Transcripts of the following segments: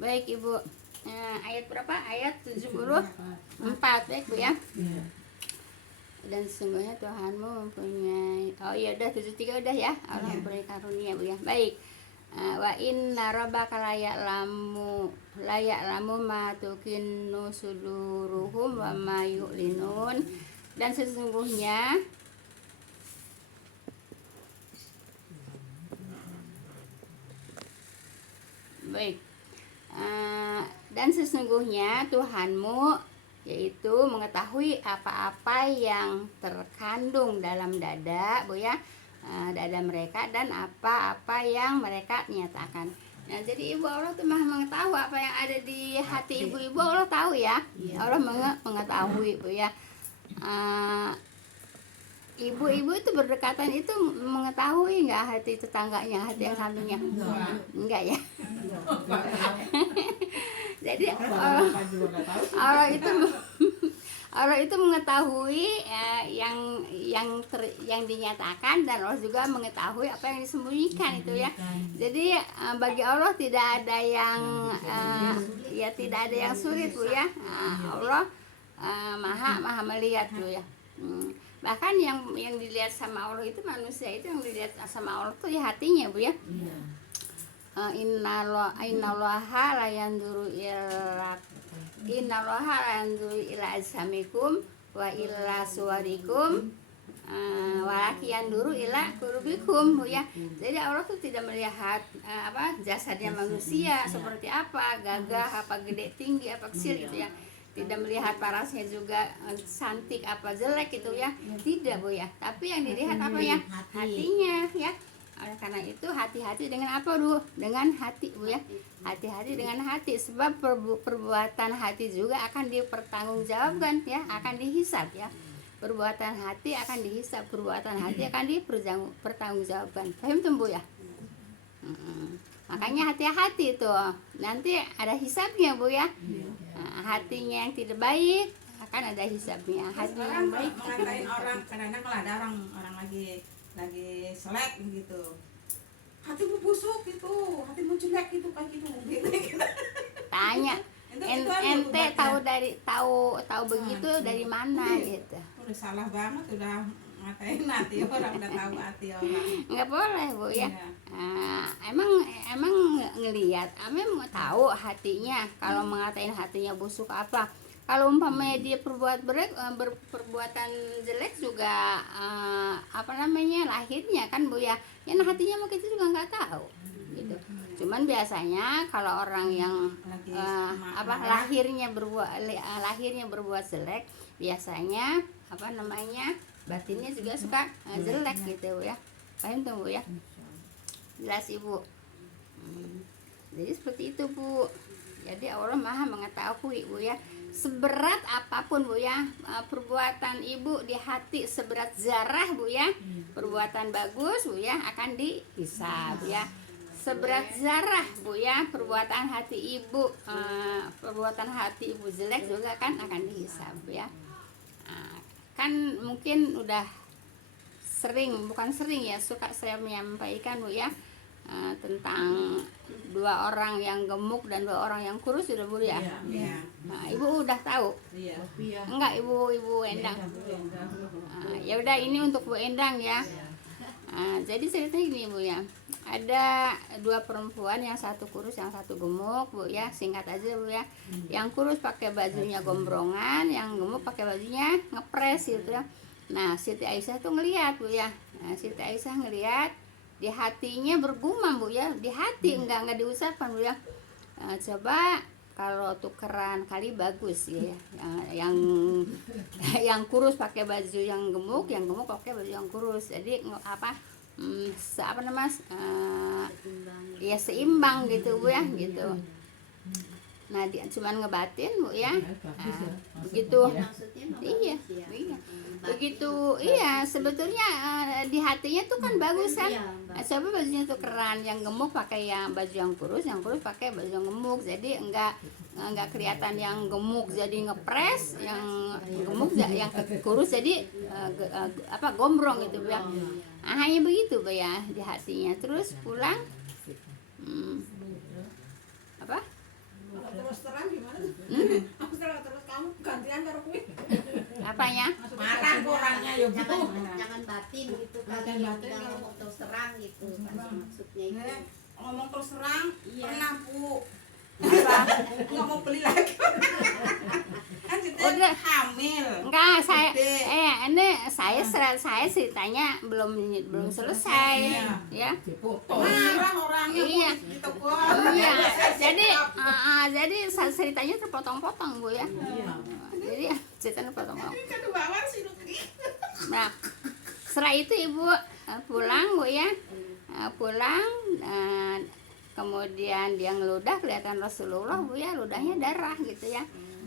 Baik Ibu, ayat berapa? Ayat 74, baik Bu ya. Dan sesungguhnya Tuhanmu mempunyai, oh iya udah 73 udah ya, Allah mempunyai karunia Bu ya. Baik, wa inna rabbaka layaklamu ma tukinnu suduruhum wa ma yu'linun. Dan sesungguhnya baik, dan sesungguhnya Tuhanmu yaitu mengetahui apa-apa yang terkandung dalam dada Bu ya, dada mereka, dan apa-apa yang mereka nyatakan. Nah jadi Ibu, Allah tuh mah mengetahui apa yang ada di hati ibu-ibu, Allah tahu ya. Allah mengetahui Bu ya. Ibu-ibu itu berdekatan itu mengetahui nggak hati tetangganya, hati yang sampingnya? Enggak ya. Jadi Allah itu mengetahui yang dinyatakan, dan Allah juga mengetahui apa yang disembunyikan itu ya. Jadi bagi Allah tidak ada yang tidak ada yang sulit Bu ya. Allah maha melihat Bu ya. Bahkan yang dilihat sama Allah itu, manusia itu yang dilihat sama Allah tuh ya hatinya Bu ya. Innallaha la yanzuru ila ajsamikum wa illa suwarikum walakin yanzuru ila qulubikum Bu ya. Jadi Allah tuh tidak melihat jasadnya manusia seperti apa, gagah apa, gede tinggi apa, kecil gitu ya. Tidak melihat parasnya juga cantik apa jelek gitu ya, tidak Bu ya. Tapi yang dilihat apa ya? Hatinya ya. Oleh karena itu hati-hati dengan apa dulu? Dengan hati Bu ya. Hati-hati dengan hati, sebab perbuatan hati juga akan dipertanggungjawabkan ya, akan dihisab ya. Perbuatan hati akan dihisab, perbuatan hati akan dipertanggungjawabkan. Paham tuh Bu ya? Makanya hati-hati tuh, nanti ada hisabnya Bu ya. Hatinya yang tidak baik akan ada hisabnya. Hati yang baik mengatain orang, kadang-kadang kalau ada orang lagi selek gitu, hatimu busuk gitu, hatimu jelek gitu, kayak gitu. Tanya ente tahu begitu dari mana gitu. Udah salah banget, udah ngatain hati orang, udah tahu hati orang. Nggak boleh Bu ya. Emang ngelihat, mau tahu hatinya. Kalau mengatain hatinya busuk apa? Kalau umpamanya dia perbuatan jelek juga lahirnya kan Bu ya. Yang hatinya mungkin itu juga nggak tahu gitu. Cuman biasanya kalau orang yang lahirnya berbuat jelek, biasanya batinnya juga suka jelek gitu Bu ya. Paham tuh Bu ya? Jelas Ibu. Jadi seperti itu Bu. Jadi Allah maha mengetahui Bu ya. Seberat apapun Bu ya, perbuatan Ibu di hati seberat zarah Bu ya, perbuatan bagus Bu ya akan dihisab ya. Seberat zarah Bu ya, perbuatan hati Ibu, perbuatan hati Ibu jelek juga kan akan dihisab ya. Kan mungkin udah bukan sering ya, suka saya menyampaikan Bu ya, tentang dua orang yang gemuk dan dua orang yang kurus sudah Bu ya. Nah, Ibu udah tahu? Enggak Ibu Endang? Ya udah, ini untuk Bu Endang ya. Jadi ceritanya gini Bu ya, ada dua perempuan, yang satu kurus yang satu gemuk Bu ya, singkat aja Bu ya. Yang kurus pakai bajunya gombrongan, yang gemuk pakai bajunya ngepres gitu ya. Nah Siti Aisyah tuh ngelihat Bu ya. Siti Aisyah ngelihat, di hatinya bergumam Bu ya, di hati enggak diucapkan Bu ya. Coba kalau tukeran kali bagus ya, yang kurus pakai baju yang gemuk pakai baju yang kurus, jadi ya seimbang gitu Bu ya gitu. Nah dia cuman ngebatin Bu ya. Begitu iya begitu sebetulnya di hatinya tuh kan bagus kan. Coba bajunya tuh keren, yang gemuk pakai yang baju yang kurus pakai baju yang gemuk, jadi enggak nggak kelihatan yang gemuk jadi ngepres, yang gemuk yang kurus jadi gombrong gitu Bu ya. Nah, hanya begitu Bu ya di hatinya. Terus pulang apa? Kalau terus terang gimana? Aku terus kamu gantian karo kuwi. Apanya? Marah orangnya ya Bu. Jangan batin gitu kan, Jangan batin jangan kalau- ngomong terus terang gitu kan maksudnya itu. Nah, ngomong terus terang, Iya. pernah Bu. Apa? Nggak mau beli lagi. Kan kita Udah. hamil. Enggak, saya Gede. ini saya ceritanya belum selesai ya. Marah orangnya Bu, Iya. di toko. Iya, jadi ceritanya terpotong-potong Bu ya. Jadi ceritanya terpotong-potong. Ini kan bawah sih lu. Nah, setelah itu Ibu pulang Bu ya. Pulang kemudian dia ngeludah, kelihatan Rasulullah Bu ya, ludahnya darah gitu ya.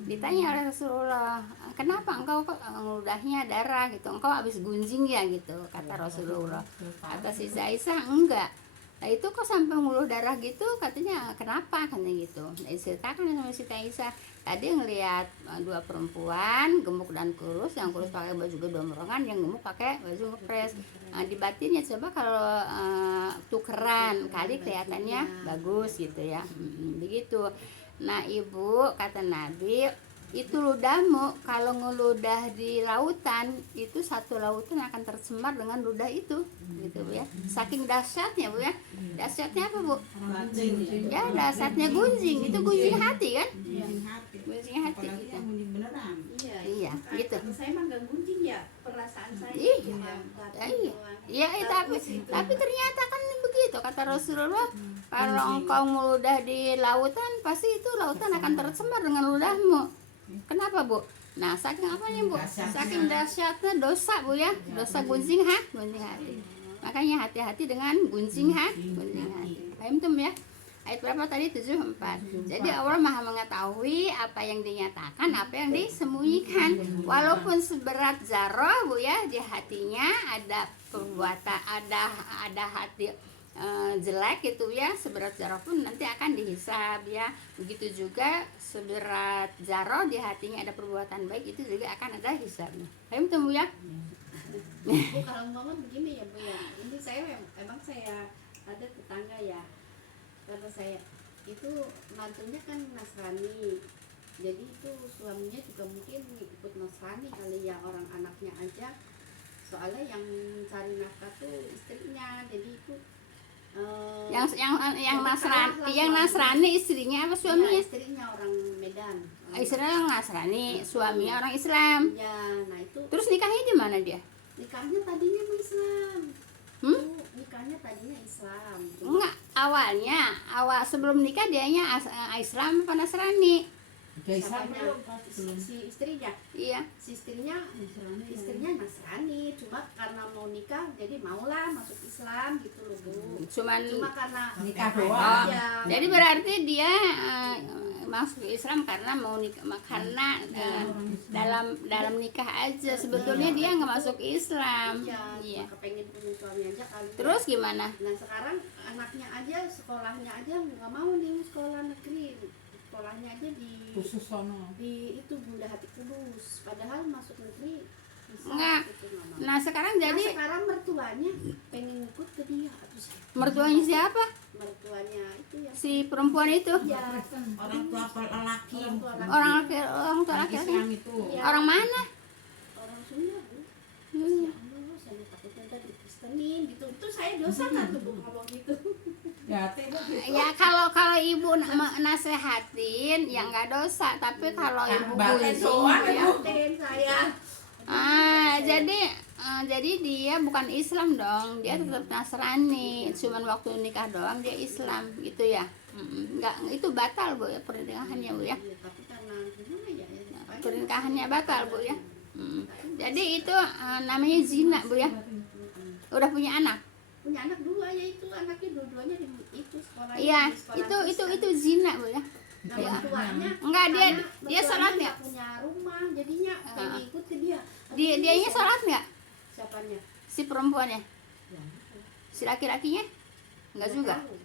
Ditanya oleh Rasulullah, kenapa engkau kok ngeludahnya darah gitu, engkau habis gunjing ya gitu, kata Rasulullah. Kata si Aisyah, enggak. Nah itu kok sampai ngeluh darah gitu, katanya kenapa, katanya gitu. Nah diceritakan sama si Aisyah, tadi ngelihat dua perempuan gemuk dan kurus, yang kurus pakai baju gedombrongan, yang gemuk pakai baju ngepres. Di batinnya coba kalau tukeran kali kelihatannya bagus gitu ya. Begitu. Nah Ibu, kata Nabi, itu ludahmu kalau ngeludah di lautan itu satu lautan akan tercemar dengan ludah itu gitu Bu ya. Saking dahsyatnya Bu ya. Dahsyatnya apa Bu? Ya dahsyatnya gunjing, itu gunjing hati kan? Gunjing hati Apalagi gitu. yang gunjing beneran. Iya, gitu. Kalau saya mah gak gunjing ya perasaan saya. Iya. cuma batin Iya. doang. Ya, tapi ternyata kan begitu kata Rasulullah, kalau engkau meludah di lautan, pasti itu lautan akan tercemar dengan ludahmu. Kenapa Bu? Nah, saking apanya Bu? Saking dahsyatnya dosa Bu ya, dosa gunjing hati. Makanya hati-hati dengan gunjing hati. Paham tuh ya? Ayat berapa tadi? 74. Jadi Allah Maha mengetahui apa yang dinyatakan, apa yang disembunyikan. Walaupun seberat zarah Bu ya, di hatinya ada perbuatan, ada hati jelek gitu ya, seberat zarah pun nanti akan dihisab ya. Begitu juga seberat zarah di hatinya ada perbuatan baik, itu juga akan ada hisabnya. Paham tuh Bu ya? Bu, kalau ngomong begini ya Bu ya, ini saya emang saya ada tetangga ya, karena saya itu mantunya kan Nasrani, jadi itu suaminya juga mungkin ikut Nasrani kali ya, orang anaknya aja, soalnya yang cari nafkah tuh istrinya, jadi itu yang Nasrani istrinya apa suaminya? istrinya orang Medan. Istrinya orang Nasrani, suaminya orang Islam. Ya, nah itu Terus nikahnya di mana dia? nikahnya tadinya sama Islam. Hmm? Nikahnya tadinya Islam. Enggak, awal sebelum nikah dianya Islam apa Nasrani? Siapanya? Si istrinya. Iya. Si istrinya Nasrani, cuma karena mau nikah jadi maulah masuk Islam gitu loh Bu. Cuma Karena Nikah Oh, doang. jadi berarti dia masuk Islam karena mau nikah, karena dalam nikah aja. Sebetulnya dia nggak masuk Islam. Iya. kepengen punya suami aja kali. Terus gimana? Nah sekarang anaknya aja sekolahnya aja nggak mau nih sekolah negeri, sekolahnya aja Khusus sono. di itu Bunda Hati Kudus, padahal masuk negeri bisa Enggak. gitu, nggak mau. Nah sekarang Nah, jadi sekarang mertuanya pengen ikut ke dia, terus mertuanya siapa? mertuanya itu ya Si perempuan itu? ya Orang tua lelaki. orang tua Orang tua laki-laki? Islam itu. Iya. Orang mana? orang Sunda Bu. Hmm. Ya Allah, saya takutnya tadi Kristenin gitu, itu saya dosa nggak tuh Bu ngomong gitu. Ya, tiba Ya kalau ibu nasehatin ya nggak dosa, tapi kalau ibu batin gunjing soal, ya. Batin saya Jadi dia bukan Islam dong, dia tetap Nasrani, cuman waktu nikah doang dia Islam gitu ya. Nggak, itu batal Bu ya pernikahannya Bu ya. Iya, tapi karena gimana ya, Pernikahannya batal Bu ya. Jadi itu namanya zina Bu ya. Udah punya anak? punya anak dua ya, itu anaknya dua-duanya di itu sekolahnya Iya, di sekolah itu Kristen. zina Bu ya. Nah, Ya. mertuanya Enggak, dia mertuanya sholat nggak? nggak punya rumah, jadinya pengen ikut ke dia. Dianya sholat nggak? Siapanya? Si perempuannya? Ya, Si laki-lakinya? Enggak juga. tahu.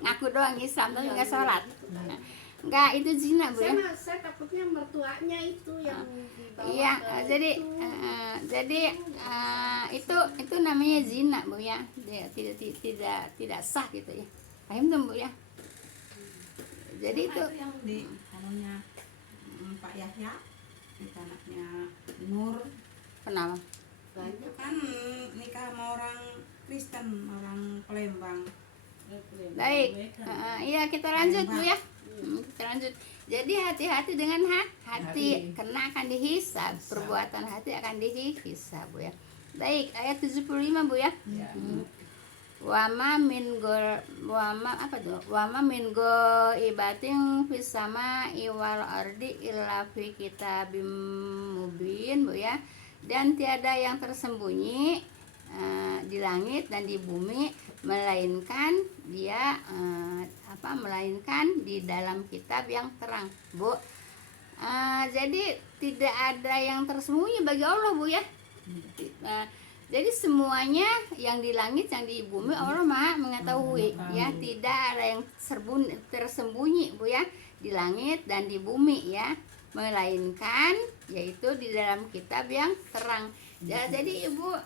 Ngaku doang Islam tapi nggak sholat. Enggak, itu zina Bu ya. Saya takutnya mertuanya itu yang dibawa Iya, ke jadi itu. jadi itu namanya zina Bu ya. Dia tidak sah gitu ya. Paham tuh Bu ya. Jadi Sama itu yang di anunya Pak Yahya, itu anaknya Nur, kenapa? itu kan nikah sama orang Kristen, orang Palembang. Baik, iya kita lanjut Bu ya. Kita lanjut. Jadi hati-hati dengan hati, karena akan dihisab. Perbuatan hati akan dihisab Bu ya. Baik, ayat 75 Bu ya. Wama min ibating fis sama iwal ardi illa fi kitabim mubin Bu ya. Dan tiada yang tersembunyi di langit dan di bumi melainkan dia melainkan di dalam kitab yang terang Bu. Jadi tidak ada yang tersembunyi bagi Allah Bu ya. Jadi semuanya yang di langit yang di bumi Allah Maha mengetahui ya, tidak ada yang tersembunyi Bu ya di langit dan di bumi ya, melainkan yaitu di dalam kitab yang terang. Ya, jadi Ibu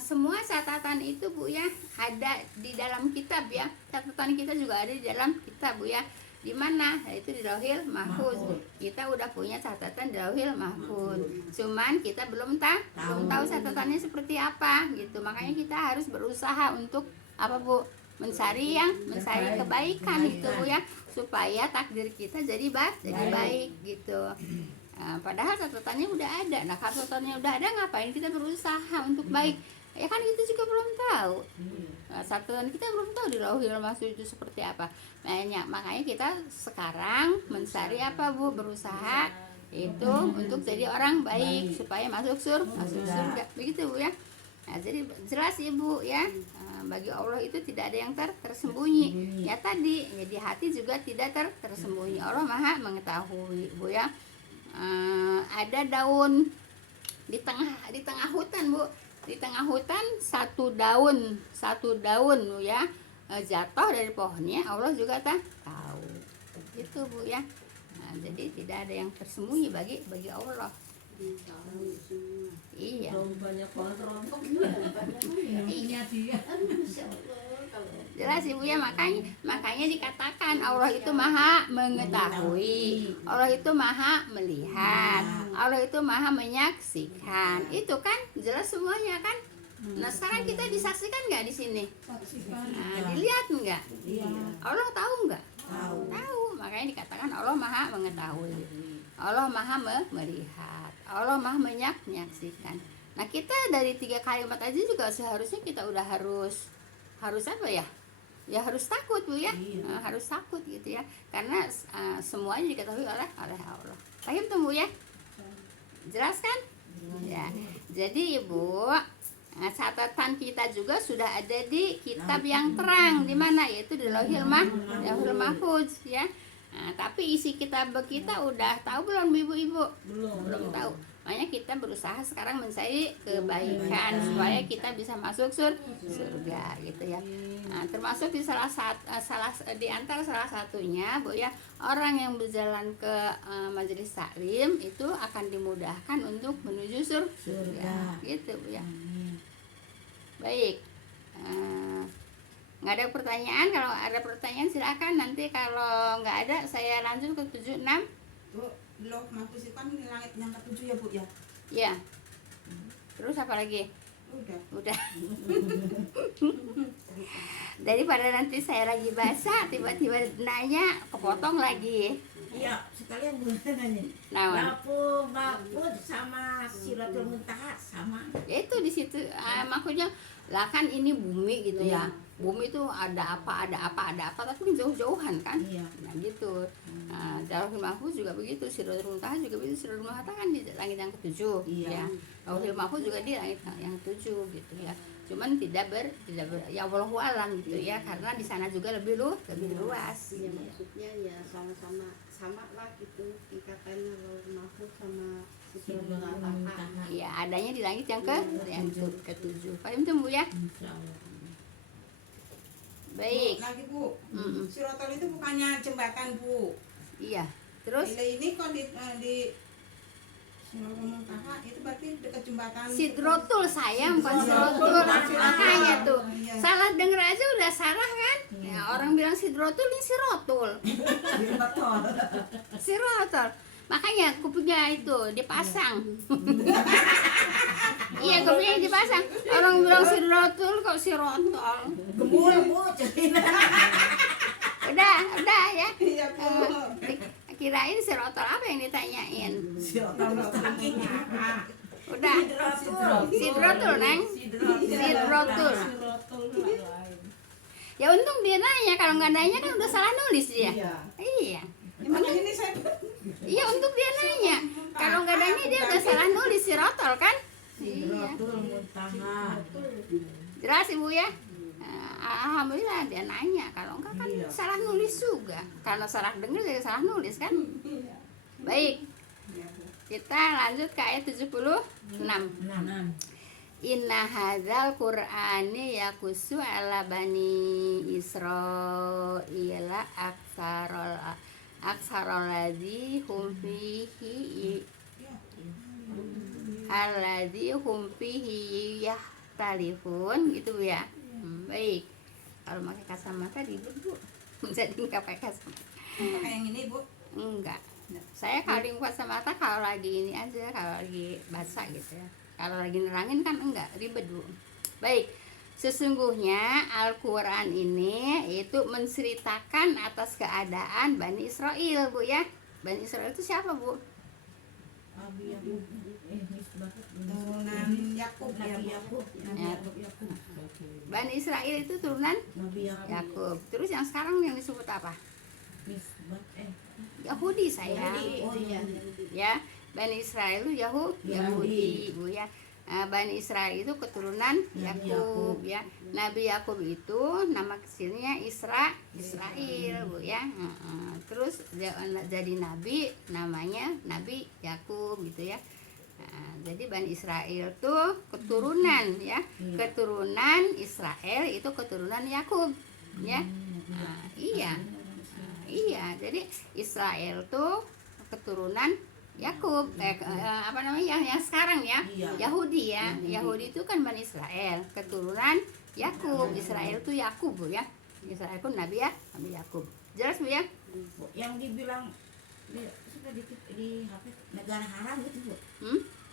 semua catatan itu Bu ya ada di dalam kitab ya. Catatan kita juga ada di dalam kitab Bu ya. Di mana? Yaitu di Lauhil Mahfuz. Kita udah punya catatan di Lauhil Mahfuz. Cuman kita belum tahu catatannya seperti apa gitu. Makanya kita harus berusaha untuk apa Bu? Mencari kebaikan itu Bu ya, supaya takdir kita jadi baik gitu. Padahal catatannya udah ada. Nah, kalau catatannya udah ada, ngapain kita berusaha untuk baik? Ya kan kita juga belum tahu. Catatan kita belum tahu di Lauhil Mahfuz itu seperti apa. Makanya kita sekarang mencari apa Bu? Berusaha itu untuk jadi orang baik supaya masuk surga. Begitu Bu ya. Nah, jadi jelas Ibu ya. Bagi Allah itu tidak ada yang tersembunyi. Ya tadi, di hati juga tidak tersembunyi. Allah Maha mengetahui Bu ya. Ada daun di tengah hutan Bu. Di tengah hutan satu daun Bu ya jatuh dari pohonnya, Allah juga tahu. Itu Bu ya. Nah, jadi tidak ada yang tersembunyi bagi Allah. Iya. Banyak banget rontok. Iya dia. Jelas Ibu ya, makanya dikatakan Allah itu Maha mengetahui, Allah itu Maha melihat, Allah itu Maha menyaksikan. Itu kan jelas semuanya kan. Nah, sekarang kita disaksikan nggak di sini? Nah, dilihat nggak? Allah tahu nggak? Tahu. Makanya dikatakan Allah Maha mengetahui, Allah Maha melihat, Allah Maha menyaksikan. Nah, kita dari 3 kalimat aja juga seharusnya kita udah harus apa ya? Ya harus takut Bu ya. Harus takut gitu ya. Karena semuanya diketahui oleh Allah. Paham tuh Bu ya? Jelas kan? Ya. Jadi Ibu, catatan kita juga sudah ada di kitab yang terang, di mana yaitu di Lauhil Mahfuz ya. Nah, tapi isi kitab kita udah tahu belum Ibu-ibu? Belum tahu. Makanya kita berusaha sekarang mencari kebaikan supaya kita bisa masuk surga gitu ya. Nah, termasuk di antara salah satunya Bu ya, orang yang berjalan ke majelis taklim itu akan dimudahkan untuk menuju surga. Gitu Bu ya. Baik. Nggak ada pertanyaan. Kalau ada pertanyaan silakan, nanti kalau nggak ada saya lanjut ke 76. Bu, Lauh Mahfuz itu kan di langit yang ke-7 ya Bu ya? Ya. Terus apa lagi? Udah. Daripada nanti saya lagi basah tiba-tiba nanya kepotong lagi. Iya, sekalian gue nanya. Mahfuz sama Sidratul Muntaha sama. Ya itu di situ maksudnya lah kan ini bumi gitu ya. Bumi itu ada apa tapi jauh-jauhan kan. Nah gitu. Lauhil Mahfuz juga begitu, Sidratul Muntaha juga begitu. Sidratul Muntaha kan di langit yang ke-7 ya. Lauhil Mahfuz juga di langit yang ke-7 gitu ya. Cuman tidak ber ya wallahu alam gitu ya, karena di sana juga lebih luas. Ya, maksudnya ya sama lah gitu tingkatannya Lauhil Mahfuz sama Sidratul Muntaha. Ya adanya di langit yang ke-7. Paham tuh Bu ya? Baik. Lagi Bu, Sirotol itu bukannya jembatan Bu. Iya. Terus ini kok di Sidratul Muntaha itu berarti dekat jembatan Sidratul sayang, bukan Sidratul. Sidratul. Makanya tuh Iya. salah denger aja udah salah kan? Ya, orang bilang Sidratul ini Sirotul. Sirotul. Makanya kupingnya itu dipasang. Iya, kupingnya dipasang. Orang bilang Sidratul kok Sirotol. Gembul Bu, cerita. Udah ya. Iya, Bu. Kirain Sirotol apa yang ditanyain? Siapa mustaqim? Udah. Sidratul, Neng. Sidratul. Ya untung dia nanya, kalau nggak nanya kan udah salah nulis dia. Iya. Makanya ini saya Iya, untuk dia nanya. Kalau nggak nanya dia udah salah nulis Sirotol kan? Iya. Sidratul Muntaha. Jelas Ibu ya? Alhamdulillah dia nanya. Kalau enggak kan salah nulis juga. Karena salah dengar jadi salah nulis kan? Baik. Kita lanjut ke ayat 76. Inna hadzal qur'ani yaqusu ala bani Israila aksarol ladzi hum fihi alladzi hum fihi yahtalifun gitu Bu ya. Baik. Kalau pakai kacamata ribet Bu. Jadi enggak pakai kacamata. pakai yang ini, Bu. Enggak. Saya kalau di kacamata kalau lagi ini aja, kalau lagi baca gitu ya. Kalau lagi nerangin kan enggak, ribet Bu. Baik. Sesungguhnya Al-Qur'an ini itu menceritakan atas keadaan Bani Israel, Bu ya. Bani Israel itu siapa, Bu? Abi Yakub. Misbah. Turunan Yakub ya, Nabi Bu. Yakub. Ya. Bani Israel itu turunan Nabi Yakub. Yakub. Terus yang sekarang yang disebut apa? Misbah. Yahudi saya. Oh iya. Ya, Bani Israel itu Yahudi, Bu ya. Bani Israel itu keturunan Yakub ya. Nabi Yakub itu nama kecilnya Israel, Bu ya. Terus jadi nabi namanya Nabi Yakub gitu ya. Jadi Bani Israel tuh keturunan ya. Keturunan Israel itu keturunan Yakub ya. Iya. Iya, jadi Israel tuh keturunan Yakub, apa namanya yang sekarang ya, Yahudi ya. Yahudi itu kan Bani Israel, keturunan Yakub. Israel itu Yakub Bu ya. Israel itu Nabi ya, Nabi Yakub. Jelas Bu ya? Yang dibilang di hafid negara haram itu Bu.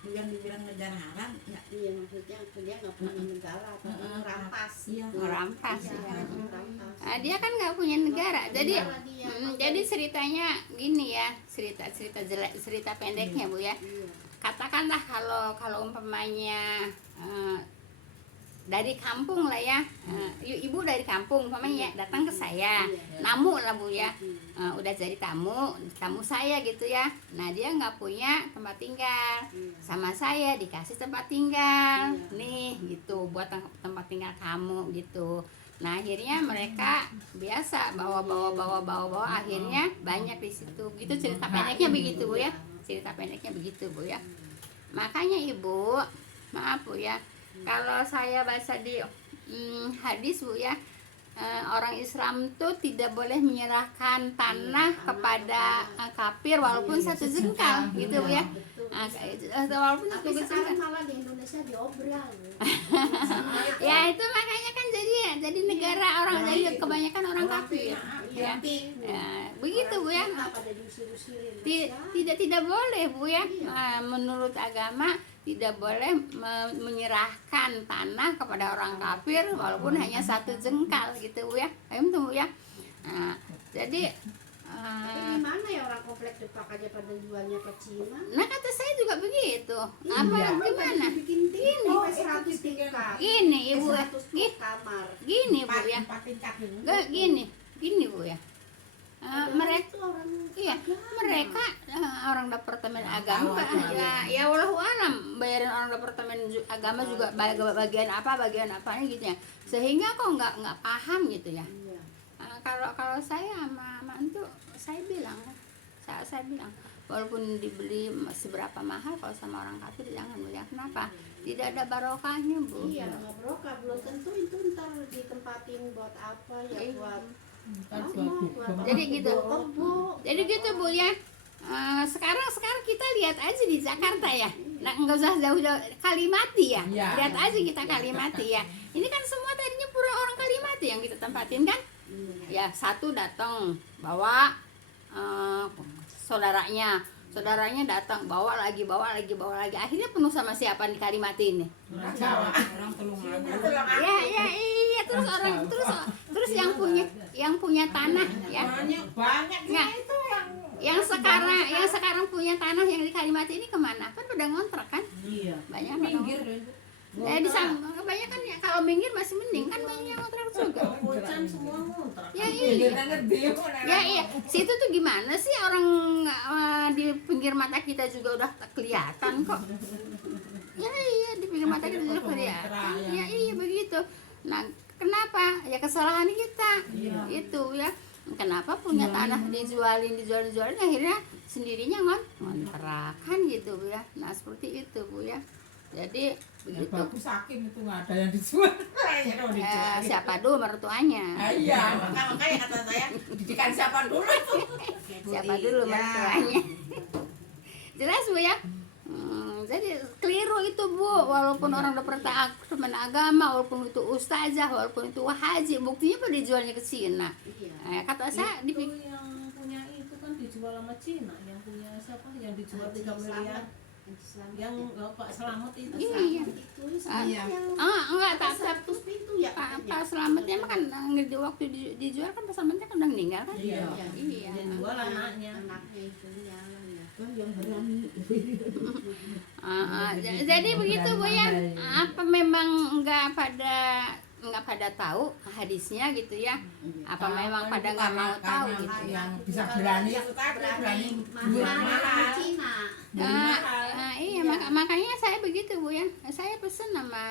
Yang dibilang negara haram ya. Iya, maksudnya dia nggak punya negara atau rampas. Iya. Rampas Iya, ya. rampas. Dia kan nggak punya negara, jadi Negara dia, jadi ceritanya gini ya, cerita pendeknya Bu ya. Iya. Katakanlah kalau umpamanya dari kampung lah ya, ibu dari kampung umpamanya datang ke saya, namu lah Bu ya, udah jadi tamu saya gitu ya. Nah dia nggak punya tempat tinggal, sama saya dikasih tempat tinggal nih gitu, buat tempat tinggal kamu gitu. Nah akhirnya mereka biasa bawa akhirnya banyak di situ gitu. Cerita pendeknya begitu Bu ya, cerita pendeknya begitu Bu ya. Makanya Ibu maaf Bu ya, kalau saya baca di hadis Bu ya, orang Islam tuh tidak boleh menyerahkan tanah kepada kafir walaupun satu jengkal gitu Bu ya. Walaupun Tapi satu sekarang jengkal. malah di Indonesia diobral. Ya itu makanya kan jadi negara orang, jadi kebanyakan orang kafir ya. Begitu Bu ya. Pada diusir-usirin. Tidak boleh Bu ya. Menurut agama tidak boleh menyerahkan tanah kepada orang kafir walaupun hanya satu jengkal gitu Bu ya. Paham tuh Bu ya. Jadi Tapi gimana ya orang komplek Depak aja pada jualnya ke Cina? nah kata saya juga begitu. Apa gimana? Bikin ini Oh, 100 tingkat. Gini Ibu ya. 100 kamar. Gini Bu ya. Empat tingkat ini. Gini Bu ya. Mereka Itu orang iya, agama. mereka orang departemen agama ya walau alam bayarin orang departemen agama juga bagian apanya gitu ya, sehingga kok nggak paham gitu ya. Iya. Kalau saya sama mantu saya bilang walaupun dibeli seberapa mahal, kalau sama orang kafir jangan Bu ya. Kenapa? Tidak ada barokahnya Bu. Iya, nggak berokah, belum tentu itu ntar ditempatin buat apa ya, buat Jadi gitu. Jadi gitu Bu ya. Sekarang kita lihat aja di Jakarta ya. Nah, nggak usah jauh-jauh Kalimati ya. Iya. Lihat aja kita Kalimati ya. Ini kan semua tadinya pura orang Kalimati yang kita tempatin kan. Ya, satu datang bawa saudaranya datang bawa lagi, akhirnya penuh sama siapa di Kalimati ini? Orang tolong lagi. Ya iya, terus yang punya tanah ya. Banyak Nggak. itu yang sekarang punya tanah yang di Kalimati ini kemana? Kan pada ngontrak kan? Iya. Banyak minggir. di sana kebanyakan ya, kalau minggir masih mending kan banyak yang ngontrak juga. Bocan semua ngontrak. Ya iya. Pinggir Ya iya, situ tuh gimana sih orang di pinggir mata kita juga udah kelihatan kok. Ya iya, di pinggir mata kita juga kelihatan. Ya iya begitu. Nah, kenapa? Ya kesalahan kita. Itu ya. Kenapa punya tanah dijualin akhirnya sendirinya ngontrak kan gitu Bu ya. Nah, seperti itu Bu ya. Jadi begitu. Bagus hakim itu nggak ada yang dijual. Siapa dulu mertuanya? Iya, makanya kata saya didikan siapa dulu itu. Siapa dulu mertuanya? Jelas Bu ya. Jadi keliru itu Bu, walaupun orang udah teman agama, walaupun itu ustazah, walaupun itu haji, buktinya pada dijualnya ke Cina. Kata saya itu yang punya itu kan dijual sama Cina, yang punya siapa yang dijual 3 miliar, yang Pak Slamet itu. Iya. Iya. Enggak tak Satu pintu ya. Pak Slametnya mah kan waktu dijual kan Pak Slametnya kan udah meninggal kan? Iya. Iya. Yang jual anaknya. Anaknya itu ya. Kan yang berani. Jadi begitu Bu ya. Apa memang nggak pada tahu hadisnya gitu ya? Apa memang pada nggak mau tahu gitu? Yang bisa berani berani Mahal Cina. Iya makanya saya begitu Bu ya. Saya pesen sama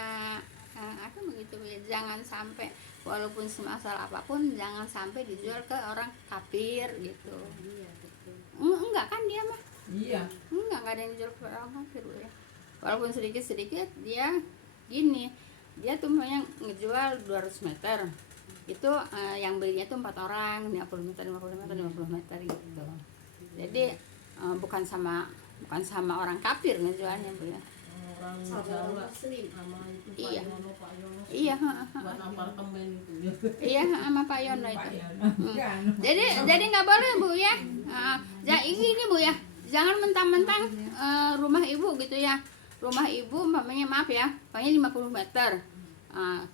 aku begitu Bu ya. Jangan sampai walaupun semasal apapun jangan sampai dijual ke orang kafir gitu. Iya betul. Enggak kan dia mah? Iya. Enggak ada yang dijual ke orang kafir Bu ya. Walaupun sedikit dia gini, dia tuh yang ngejual 200 meter itu yang belinya tuh 4 orang, 50 meter gitu. Jadi bukan sama orang kafir ngejualnya Bu ya. Orang Sama Jawa Muslim. sama itu Iya. Pak Yono Iya, buat apartemen itu. iya sama Pak Yono itu. Iya. Jadi nggak boleh Bu ya. Ini Bu ya, jangan mentang-mentang rumah ibu gitu ya. Rumah ibu umpamanya maaf ya, umpamanya 50 meter.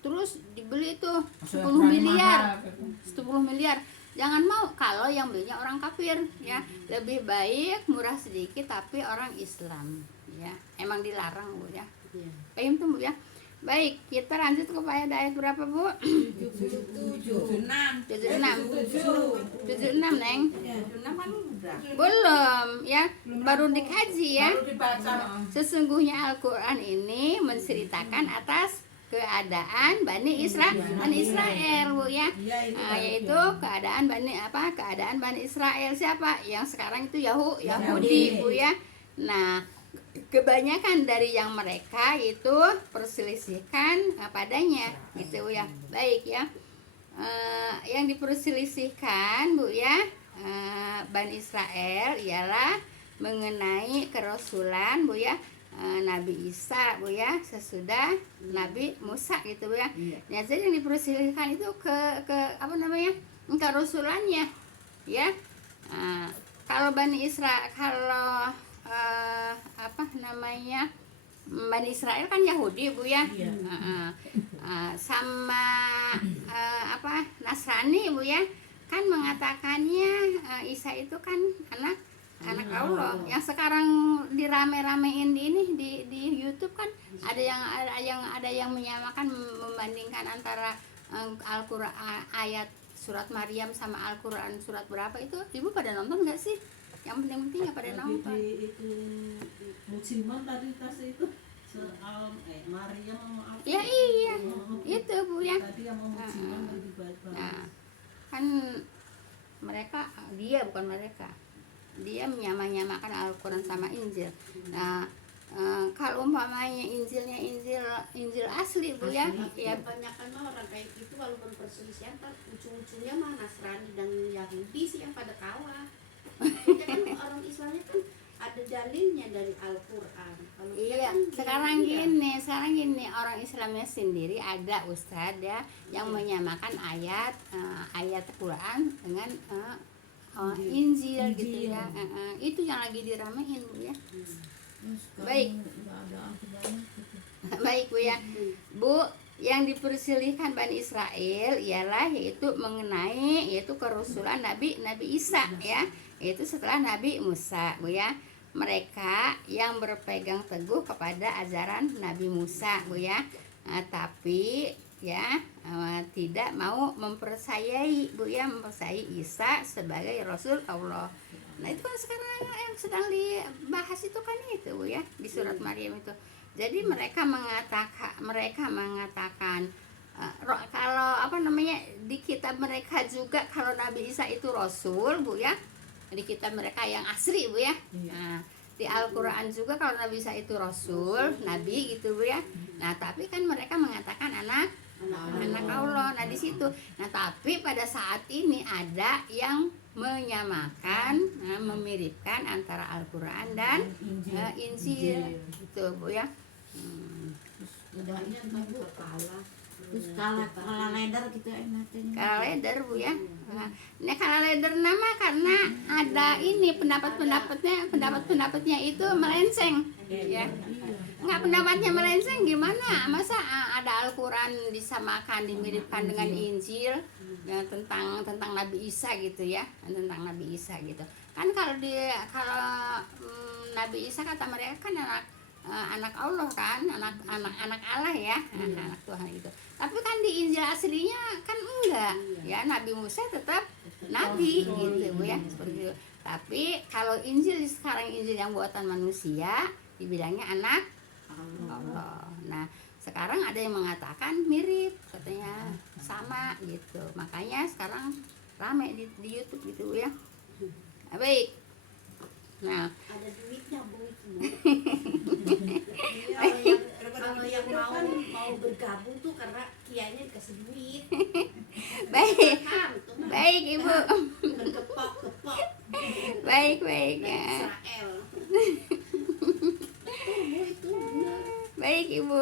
Terus dibeli itu 10 miliar. 10 miliar. Jangan mau kalau yang belinya orang kafir ya. Lebih baik murah sedikit tapi orang Islam ya. Emang dilarang Bu ya. Iya. Paham tuh Bu ya. Baik, kita lanjut kepada ayat berapa Bu? 76. 76 Neng. 76 kan udah. Belum ya, baru dikaji ya. Baru dibaca. Sesungguhnya Al-Quran ini menceritakan atas keadaan Bani Israel Bu ya. Iya itu. Yaitu keadaan Bani Israel siapa? Yang sekarang itu Yahudi Bu ya. Nah, kebanyakan dari yang mereka itu perselisihkan padanya gitu Bu ya. Baik ya. Yang diperselisihkan Bu ya, Bani Israel ialah mengenai kerasulan Bu ya, Nabi Isa Bu ya sesudah Nabi Musa gitu Bu ya. Ya jadi yang diperselisihkan itu ke apa namanya, kerasulannya ya. Kalau Bani Israel apa namanya, Bani Israel kan Yahudi Bu ya. Sama apa Nasrani Bu ya, kan mengatakannya Isa itu kan anak Allah. Yang sekarang dirame-ramein di YouTube kan ada yang menyamakan, membandingkan antara Al-Qur'an ayat surat Maryam sama Al-Qur'an surat berapa itu. Ibu pada nonton nggak sih? Yang penting nggak pada nonton. Itu musiman tadi tas itu soal Maryam sama apa? Ya iya, itu Bu ya. Tadi yang mau musiman tadi dibaca. Nah, kan dia bukan mereka, dia menyamakan Al-Quran sama Injil. Nah, kalau umpamanya Injilnya Injil asli Bu ya, ya kebanyakan mah orang kayak gitu walaupun perselisihan kan ujung-ujungnya mah Nasrani dan Yahudi sih yang pada kalah. Kita kan orang Islamnya kan ada dalilnya dari Al-Quran. Kalau dia iya. kan Sekarang iya. gini orang Islamnya sendiri ada ustadz ya yang menyamakan ayat Quran dengan Injil gitu ya. Itu yang lagi diramein Bu ya. Baik. Baik Bu ya. Bu, yang dipersilihkan Bani Israel ialah yaitu mengenai yaitu kerusulan Nabi Isa ya, yaitu setelah Nabi Musa Bu ya. Mereka yang berpegang teguh kepada ajaran Nabi Musa Bu ya. Tapi ya tidak mau mempercayai Bu ya, mempercayai Isa sebagai Rasul Allah. Nah itu kan sekarang yang sedang dibahas itu kan itu Bu ya, di surat Maryam itu. Jadi mereka mengatakan kalau apa namanya di kitab mereka juga kalau Nabi Isa itu Rasul Bu ya, di kitab mereka yang asli Bu ya. Nah, di Al-Quran juga kalau Nabi Isa itu Rasul, Nabi gitu Bu ya. Nah tapi kan mereka mengatakan anak Allah. Nah di situ. Nah tapi pada saat ini ada yang menyamakan, memiripkan antara Al-Quran dan Injil gitu Bu ya. Udah Banyak itu kan Bu. kalah. Terus kalah leder gitu enaknya. Kalau leder Bu ya. Nah kalau leder nama karena ada ini pendapat-pendapatnya itu melenceng ya. Nggak, pendapatnya melenceng gimana? Masa ada Al-Quran disamakan, dimiripkan dengan Injil ya, tentang Nabi Isa gitu ya, tentang Nabi Isa gitu. Kan kalau Nabi Isa kata mereka kan anak Allah kan, anak Allah ya, anak Tuhan gitu. Tapi kan di Injil aslinya kan enggak ya, Nabi Musa tetap nabi gitu Bu ya, seperti itu. Tapi kalau Injil sekarang Injil yang buatan manusia dibilangnya anak Allah. Nah sekarang ada yang mengatakan mirip, katanya sama gitu. Makanya sekarang rame di YouTube gitu ya. Nah, baik. Nah Ada duitnya Bu itu. Iya, Kalau yang mau bergabung tuh karena kiainya dikasih duit. baik Kan, tuh mah baik Ibu. bergepok-gepok baik dari ya. Israel. Bu itu benar. Baik Ibu.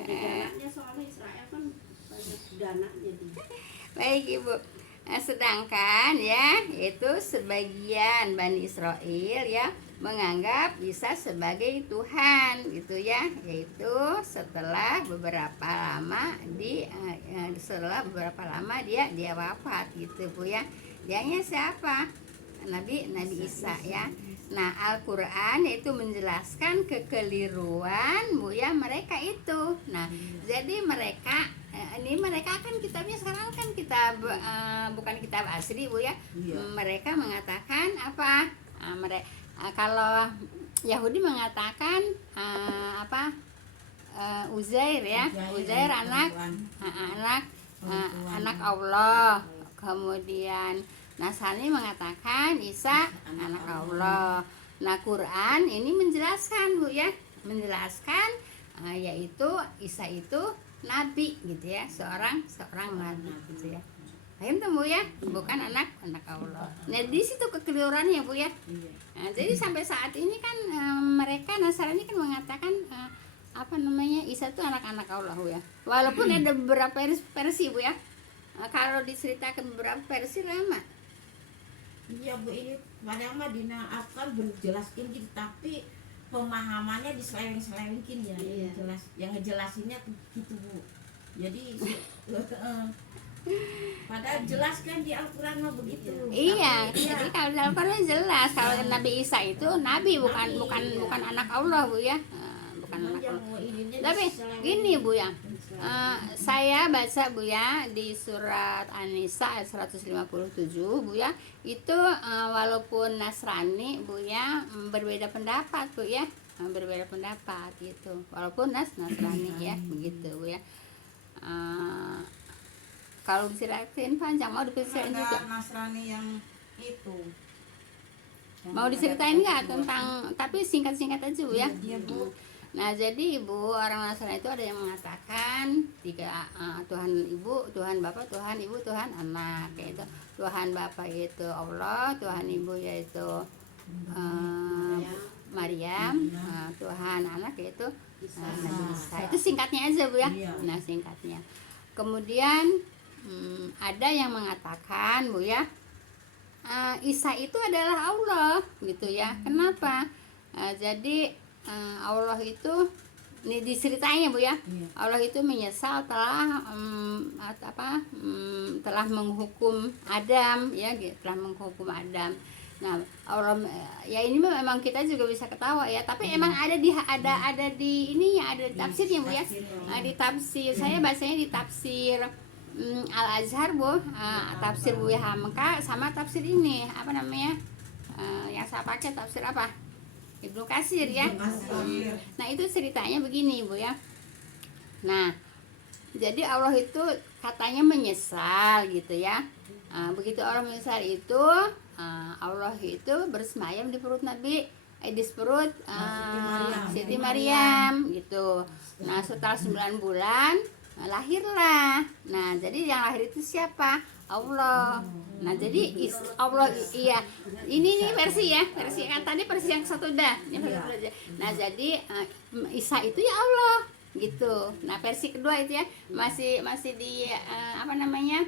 Ada dananya soalnya Israel kan banyak dananya dia. Baik Ibu. Nah, sedangkan ya itu sebagian Bani Israel ya menganggap Isa sebagai Tuhan gitu ya, yaitu setelah beberapa lama dia wafat gitu Bu ya. Dianya siapa? Nabi Isa ya. Nah Al-Quran itu menjelaskan kekeliruan Bu ya mereka itu. Nah jadi mereka kan kitabnya sekarang kan kitab bukan kitab asli Bu ya. Mereka mengatakan apa? Kalau Yahudi mengatakan Uzair ya, Uzair anak Allah. Kemudian Nasrani mengatakan Isa anak Allah. Nah Quran ini menjelaskan Bu ya, yaitu Isa itu nabi gitu ya, seorang nabi gitu ya. Paham tuh Bu ya, bukan anak Allah. Nah di situ kekeliruannya Bu ya. Nah, jadi sampai saat ini kan mereka Nasrani kan mengatakan Isa itu anak Allah Bu ya. Walaupun ada beberapa versi Bu ya. Kalau diceritakan beberapa versi lama. Iya Bu, ini padahal mah dina akal berjelaskan gitu, tapi pemahamannya diseleweng-selewengin ya. Iya. Yang ngejelasinnya gitu Bu. Jadi padahal jelas kan di Al-Quran mah begitu. Iya, Tapi, jadi kalau dalam Quran jelas kalau Nabi Isa itu nabi bukan anak Allah Bu ya. Bukan anak yang Allah. mau ininya Tapi diselewengin. gini Bu ya. Saya baca Bu ya di surat An-Nisa ayat 157 Bu ya. Itu walaupun Nasrani Bu ya berbeda pendapat Bu ya. Berbeda pendapat gitu. Walaupun Nasrani ya begitu Bu ya. Kalau diserahin panjang mau dipisirin juga. Ada Nasrani yang itu Mau diceritain nggak tentang, tapi singkat-singkat aja Bu ya. Iya Bu. Nah jadi Ibu, orang Nasrani itu ada yang mengatakan tiga, Tuhan Ibu, Tuhan Bapa, Tuhan Ibu, Tuhan Anak, yaitu Tuhan Bapa itu Allah, Tuhan Ibu yaitu Maryam, Tuhan Anak yaitu Nabi Isa. Itu singkatnya aja Bu ya. Nah singkatnya. Kemudian ada yang mengatakan Bu ya, Isa itu adalah Allah gitu ya. Kenapa? Jadi Allah itu, ini diceritanya Bu ya, Allah itu menyesal telah telah menghukum Adam ya, telah menghukum Adam. Nah Allah ya, ini memang kita juga bisa ketawa ya, tapi emang ada di ininya, ada di tafsirnya Bu ya. Di tafsir saya bacanya di tafsir Al Azhar Bu, tafsir Buya Hamka sama tafsir ini apa namanya, yang saya pakai tafsir apa, Ibnu Katsir ya. Nah itu ceritanya begini Bu ya. Nah jadi Allah itu katanya menyesal gitu ya. Begitu Allah menyesal itu, Allah itu bersemayam di perut Nabi, di perut Siti Maryam gitu. Nah setelah 9 bulan lahirlah. Nah jadi yang lahir itu siapa? Allah. Nah jadi Allah, iya ini nih versi ya, versi kan tadi versi yang satu dah. Nah jadi Isa itu ya Allah gitu. Nah versi kedua itu ya masih di apa namanya,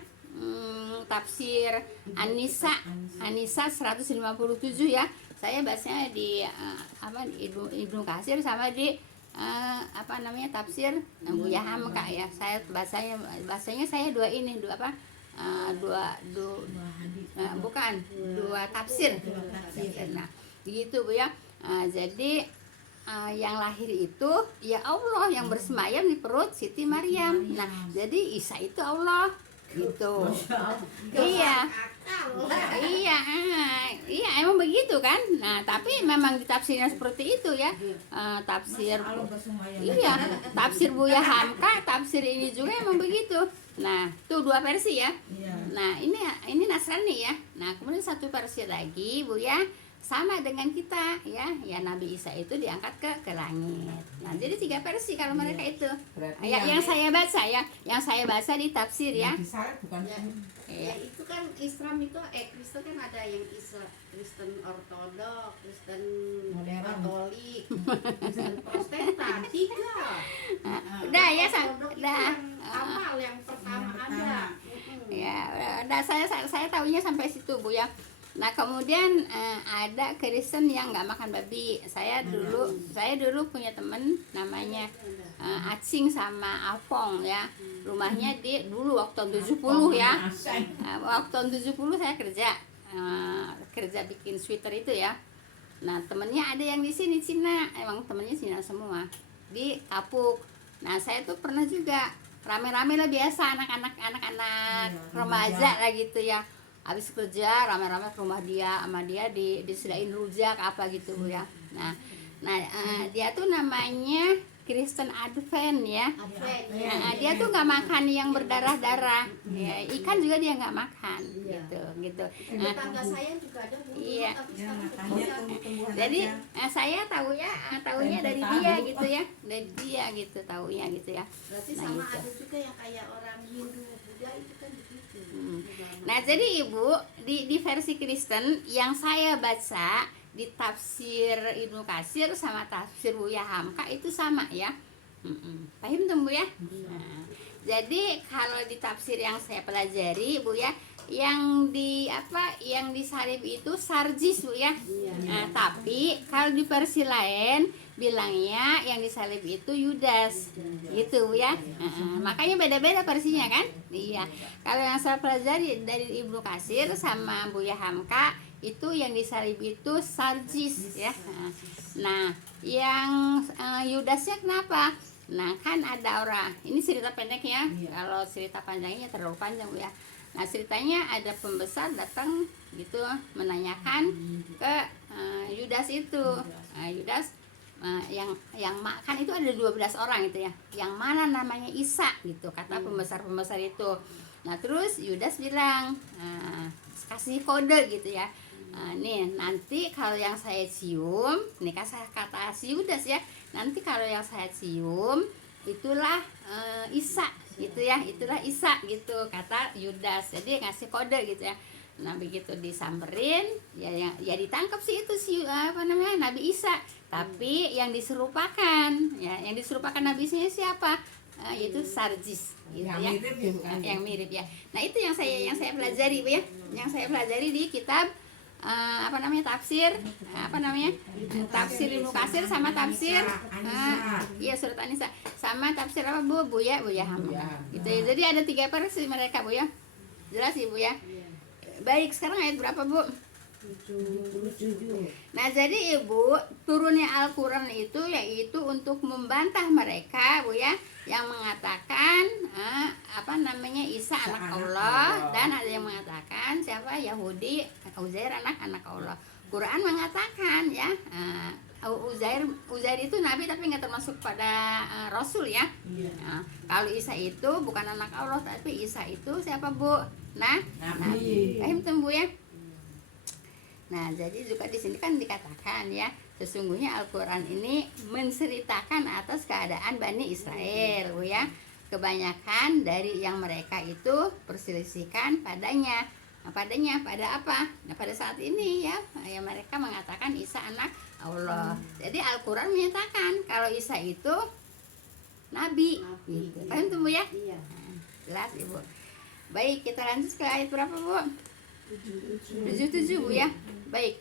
tafsir An-Nisa 157 ya. Saya bacanya di Ibnu Katsir sama di apa namanya tafsir Buya Hamka ya. Saya bahasanya saya dua tafsir. Nah gitu Bu ya. Jadi yang lahir itu ya Allah yang bersemayam di perut Siti Maryam. Nah jadi Isa itu Allah gitu. Iya emang begitu kan. Nah tapi memang ditafsirnya seperti itu ya. Tafsir tafsir Buya Hamka, tafsir ini juga emang begitu. Nah tuh dua versi ya. Nah ini Nasrani ya. Nah kemudian satu versi lagi Bu ya, sama dengan kita ya, Nabi Isa itu diangkat ke langit. Nah jadi 3 versi kalau mereka itu. Yang saya baca di tafsir ya. Ya itu kan Islam itu Kristen kan ada yang Kristen Ortodok, Kristen Katolik, Kristen Protestan, 3. Udah ya, udah. Amal yang pertama ada. Ya, udah saya tahunya sampai situ Bu ya. Nah kemudian ada Kristen yang nggak makan babi. Saya dulu punya temen namanya Acing sama Afong ya. Rumahnya dulu waktu tahun 70 ya. Waktu tahun 70 saya kerja bikin sweater itu ya. Nah temennya ada yang di sini Cina, emang temennya Cina semua di Kapuk. Nah saya tuh pernah juga rame-rame lah biasa anak-anak remaja lah gitu ya. Habis kerja rame-rame ke rumah dia, sama dia disediain rujak apa gitu Bu ya. Nah dia tuh namanya Kristen Advent ya. Dia tuh nggak makan yang berdarah-darah. Ya, ikan juga dia nggak makan gitu. Tetangga saya juga ada Bu. Iya. Jadi saya tahunya dari dia gitu ya. Dari dia gitu tahunya gitu ya. Berarti Nah, sama gitu. ada juga yang kayak orang Hindu, Buddha itu kan begitu. Nah jadi Ibu di versi Kristen yang saya baca di tafsir Ibnu Katsir sama tafsir Buya Hamka itu sama ya. Paham tuh Bu ya? Nah, jadi kalau di tafsir yang saya pelajari Bu ya, yang disalib itu sarjis Bu ya. Nah, tapi kalau di versi lain bilangnya yang disalib itu Yudas gitu Bu ya. Makanya beda-beda versinya kan. Iya. Kalau yang saya pelajari dari Ibnu Katsir sama Buya Hamka itu yang disalib itu sarjis ya. Nah yang Yudasnya kenapa? Nah kan ada orang, ini cerita pendek ya. Kalau cerita panjangnya terlalu panjang Bu ya. Nah ceritanya ada pembesar datang gitu menanyakan ke Yudas itu. Yudas yang makan itu ada 12 orang itu ya. Yang mana namanya Isa gitu kata pembesar itu. Nah terus Yudas bilang kasih kode gitu ya. Nah, nih nanti kalau yang saya cium, nih kan saya kata si Yudas ya. Nanti kalau yang saya cium itulah Isa gitu ya, itulah Isa gitu kata Yudas. Jadi ngasih kode gitu ya. Nah begitu disamperin ya ditangkap sih itu si apa namanya Nabi Isa. Tapi yang diserupakan ya, yang diserupakan Nabi Isa siapa? Yaitu Sarjis gitu Yang ya. mirip ya, bukan? Yang mirip ya. Nah itu yang saya pelajari Bu ya. Yang saya pelajari di kitab apa namanya tafsir tafsir Ibnu Katsir sama tafsir iya surat An-Nisa sama tafsir apa Bu Buya Hamam gitu ya. Jadi ada 3 versi mereka Bu ya, jelas Ibu ya. Baik, sekarang ayat berapa Bu? 77. Nah jadi Ibu, turunnya Al-Quran itu yaitu untuk membantah mereka Bu ya, yang mengatakan apa namanya Isa anak Allah, dan ada yang mengatakan siapa Yahudi Uzair anak Allah. Quran mengatakan ya Uzair itu nabi tapi nggak termasuk pada rasul ya. Kalau Isa itu bukan anak Allah tapi Isa itu siapa Bu? Nabi. Paham tuh Bu ya? Nah, jadi juga di sini kan dikatakan ya, sesungguhnya Al-Qur'an ini menceritakan atas keadaan Bani Israel, Bu ya. Kebanyakan dari yang mereka itu perselisihkan padanya. Nah, pada apa? Nah, pada saat ini ya, mereka mengatakan Isa anak Allah. Jadi Al-Qur'an menyatakan kalau Isa itu nabi. Gitu. Paham tuh Bu ya? Iya. Jelas Ibu. Baik, kita lanjut ke ayat berapa Bu? 77 Bu ya. Baik.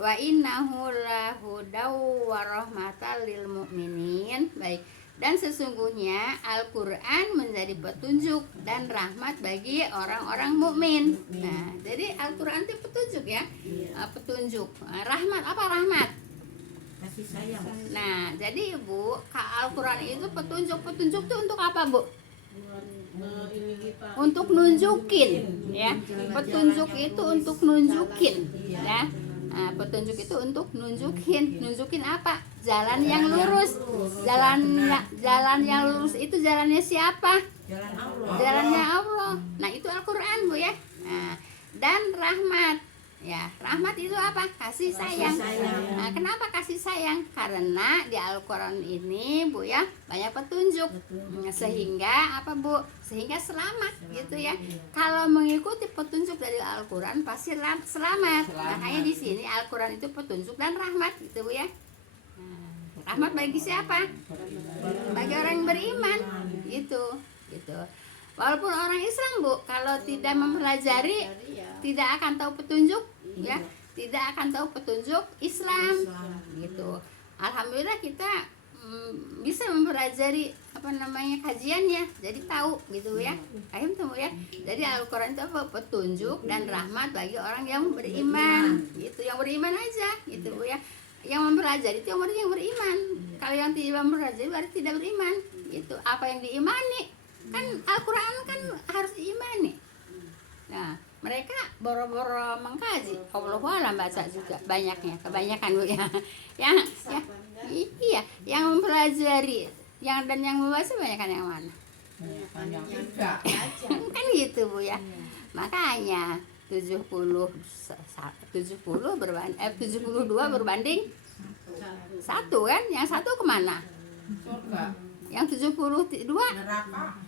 Wa innahu lahudaw wa rahmatal lil mu'minin. Baik. Dan sesungguhnya Al-Qur'an menjadi petunjuk dan rahmat bagi orang-orang mukmin. Nah, jadi Al-Qur'an itu petunjuk ya. Petunjuk. Rahmat, apa rahmat? Kasih sayang. Nah, jadi Ibu, Al-Qur'an itu petunjuk. Petunjuk itu untuk apa, Bu? Untuk nunjukin ya. Petunjuk itu untuk nunjukin ya. Nah, petunjuk itu untuk nunjukin apa? Jalan yang lurus. Jalan yang lurus itu jalannya siapa? Jalan Allah. Jalannya Allah. Nah, itu Al-Qur'an Bu ya. Nah, dan rahmat. Ya, rahmat itu apa? Kasih sayang. Nah, kenapa kasih sayang? Karena di Al-Qur'an ini Bu ya, banyak petunjuk. Sehingga apa Bu? Sehingga selamat gitu ya. Kalau mengikuti petunjuk dari Al-Qur'an pasti selamat. Makanya di sini Al-Qur'an itu petunjuk dan rahmat gitu Bu ya. Rahmat bagi siapa? Bagi orang yang beriman gitu. Walaupun orang Islam Bu, kalau tidak mempelajari tidak akan tahu petunjuk ya, tidak akan tahu petunjuk Islam gitu. Alhamdulillah kita bisa mempelajari apa namanya kajiannya, jadi tahu gitu ya. Paham tuh ya. Jadi Al-Qur'an itu apa? Petunjuk dan rahmat bagi orang yang beriman gitu, yang beriman aja gitu ya. Yang mempelajari itu yang beriman. Kalau yang tidak mempelajari berarti tidak beriman gitu. Apa yang diimani? Kan Al-Qur'an kan harus diimani. Nah, mereka boro-boro mengkaji. Allahu a'lam baca juga banyaknya, kebanyakan Bu ya. Iya, yang mempelajari, yang membaca banyakan yang mana? Kan gitu Bu ya. Makanya 72 berbanding 1 kan? Yang 1 kemana? Yang 72 Neraka.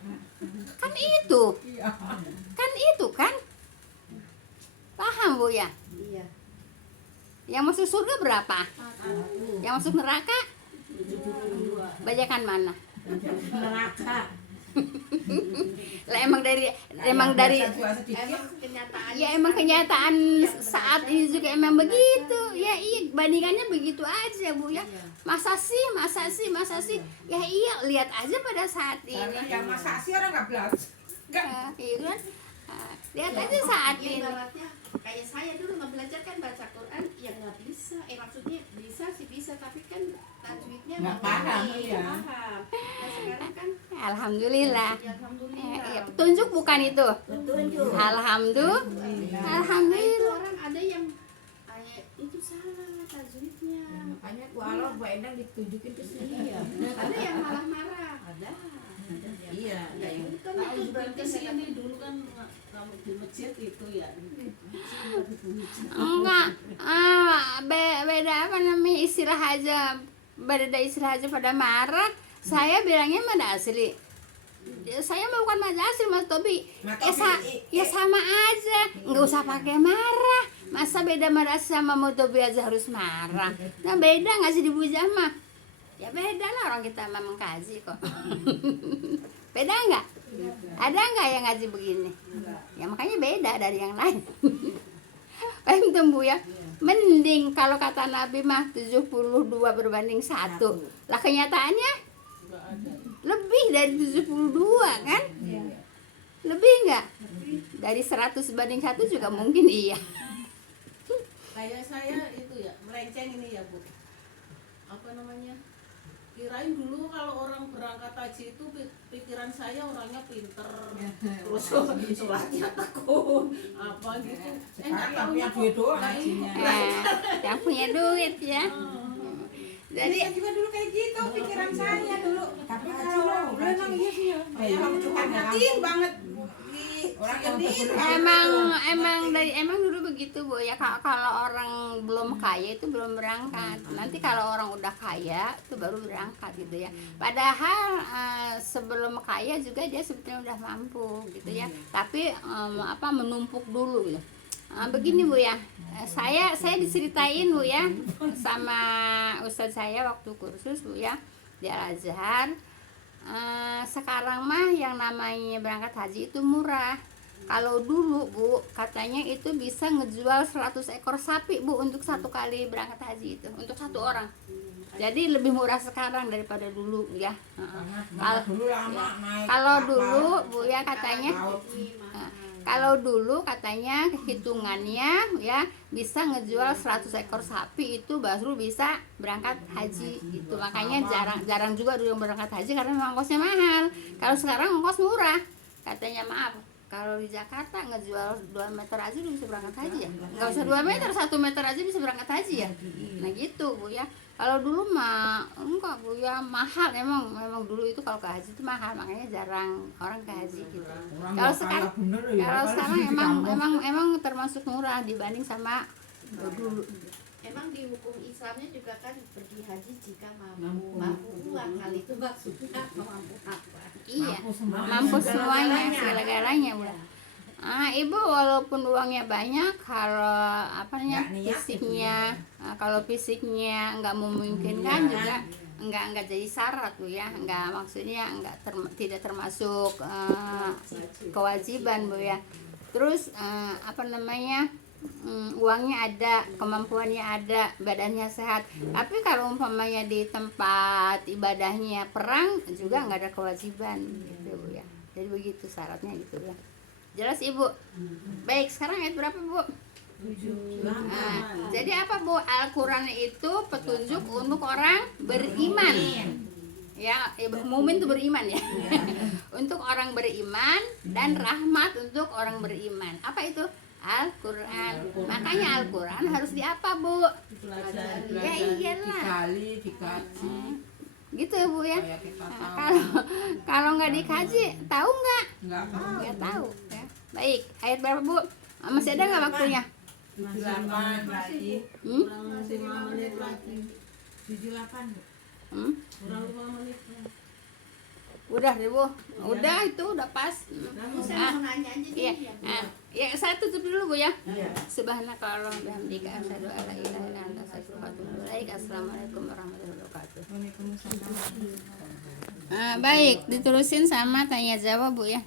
kan itu. Kan paham Bu ya? Iya. Yang masuk surga berapa? Yang masuk neraka? Banyakan mana? Neraka. Lah emang dari Emang kenyataan. ya emang kenyataan saat ini juga emang begitu. Ya iya, bandingannya begitu aja Bu ya. Masa sih? Ya iya, lihat aja pada saat ini. Yang masa sih orang nggak belajar. Iya kan? Lihat aja saat ini. Ibaratnya kayak saya dulu nggak belajar kan baca Quran ya nggak bisa, maksudnya bisa tapi kan tajwidnya Nggak paham, ya. paham. Nah sekarang kan Alhamdulillah. ya, alhamdulillah. Ya, petunjuk bukan itu. Petunjuk. Alhamdulillah. Itu Alhamdulillah. orang ada yang ayat itu salah tajwidnya. Makanya ku Allah Bu Endang ditunjukin ke sini. Iya. Ada yang malah marah. Ada. Iya, ada yang Kan Tahu itu berarti penting, sini dulu kan kamu di masjid itu ya. Enggak, beda apa namanya istilah aja, beda istilah aja pada marah. Saya bilangnya mana asli. Saya mah bukan mah asli Mas Tobi. Ya sama aja, nggak usah pakai marah. Masa beda marah sama Mas Tobi aja harus marah. Nah beda nggak sih di Bu Jama? Ya beda lah, orang kita memang mengkaji kok. Beda nggak? Ada nggak yang ngaji begini? Ya makanya beda dari yang lain. Paham tuh Bu ya? Mending kalau kata Nabi mah 72 berbanding 1. Lah kenyataannya Enggak ada. lebih dari 72 kan? Lebih nggak? Dari 100 banding 1 juga mungkin iya. Kayak saya itu ya melenceng ini ya Bu. Apa namanya? Kirain dulu kalau orang berangkat haji itu pikiran saya orangnya pinter, terus sholatnya tekun, apa gitu. Nggak taunya kok nah ini. Yang punya duit ya. Jadi saya juga dulu kayak gitu pikiran saya dulu. Tapi kalau memang iya sih ya. Kayak cuma ngatin banget di orang yang Emang dulu begitu Bu ya. Kalau orang belum kaya itu belum berangkat. Nanti kalau orang udah kaya itu baru berangkat gitu ya. Padahal sebelum kaya juga dia sebetulnya udah mampu gitu ya. Tapi menumpuk dulu gitu. Begini Bu ya, saya diceritain Bu ya sama ustadz saya waktu kursus Bu ya di Al Azhar. Sekarang mah yang namanya berangkat haji itu murah. Kalau dulu Bu katanya itu bisa ngejual 100 ekor sapi Bu untuk satu kali berangkat haji itu untuk satu orang. Jadi lebih murah sekarang daripada dulu ya. Kalau dulu Bu ya katanya. Kalau dulu katanya hitungannya ya bisa ngejual 100 ekor sapi itu baru bisa berangkat haji gitu. Makanya jarang juga dulu yang berangkat haji karena memang ongkosnya mahal. Kalau sekarang ongkos murah. Katanya maaf, kalau di Jakarta ngejual 2 meter aja udah bisa berangkat haji ya. Enggak usah 2 meter, 1 meter aja bisa berangkat haji ya. Nah gitu Bu ya. Kalau dulu mah enggak Bu ya, mahal memang dulu itu kalau ke haji itu mahal, makanya jarang orang ke haji gitu. Kalau sekarang emang termasuk murah dibanding sama dulu. Emang di hukum Islamnya juga kan pergi haji jika mampu uang, hal itu maksudnya mampu apa? Iya, mampu semuanya, segala-galanya Bu. Ibu walaupun uangnya banyak, kalau fisiknya nggak memungkinkan juga nggak jadi syarat Bu ya, nggak maksudnya tidak termasuk kewajiban Bu ya. Terus uangnya ada, kemampuannya ada, badannya sehat. Tapi kalau umpamanya di tempat ibadahnya perang juga nggak ada kewajiban gitu Bu ya. Jadi begitu syaratnya gitu ya. Jelas Ibu? Baik, sekarang ayat berapa Bu? 7. Jadi apa Bu? Al-Quran itu petunjuk untuk orang beriman. Ya, mukmin itu beriman ya. Untuk orang beriman dan rahmat untuk orang beriman. Apa itu? Al-Quran. Makanya Al-Quran harus diapa Bu? Ya iyalah. dikaji. Gitu ya Bu ya. Kalau nggak dikaji, tahu nggak? Nggak tahu. Ya. Baik, ayat berapa Bu? Masih ada nggak waktunya? 78 lagi. Kurang 5 menit lagi. 78 Bu. Kurang 5 menit. Udah deh Bu. Udah itu udah pas. Saya mau nanya aja Iya. nih. Ya saya tutup dulu Bu ya. Iya. Subhanakallahumma bihamdika asyhadu an la ilaha illa anta astaghfiruka wa atubu ilaik. Assalamualaikum warahmatullahi wabarakatuh. Waalaikumsalam. Baik, diterusin sama tanya jawab Bu ya.